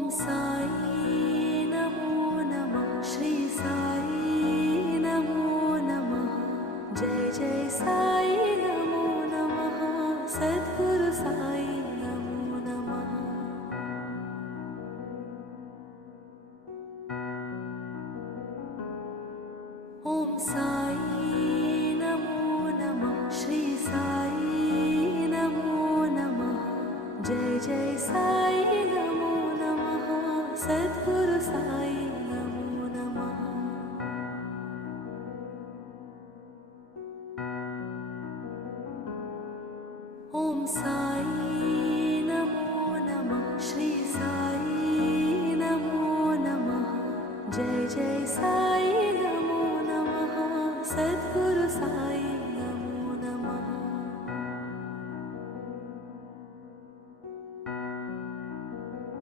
ॐ साई नमो नमः। श्री साई नमो नमः। जय जय साई नमो नमः। सद्गुरु साई नमो नमः। ॐ साई नमो नमः। श्री साई नमो नमः। जय जय साई नमो नमः। सद्गुरु साई